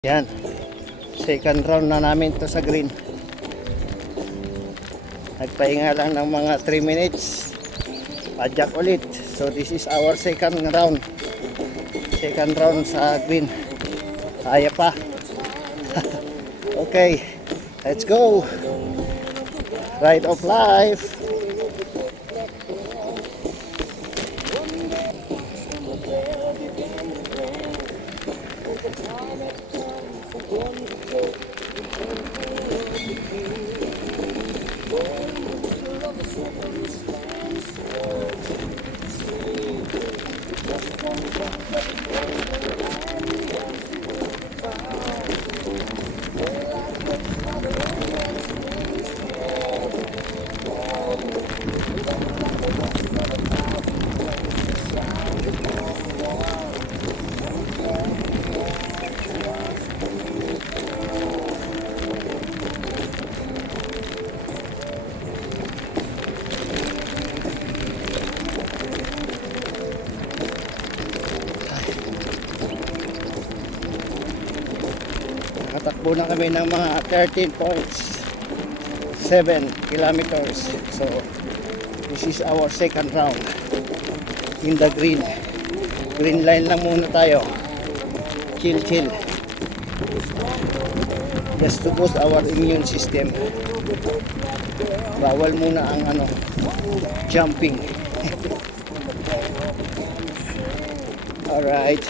Yan, second round na namin to sa green. Nagpahinga lang ng mga 3 minutes. Padyak ulit. So this is our second round. Second round sa green. Kaya pa. Okay, let's go. Ride of life. Nakatakbo na kami ng mga 13.7 kilometers. So this is our second round in the green. Green line lang muna tayo. Chill. Just to boost our immune system. Bawal muna ang jumping. Alright.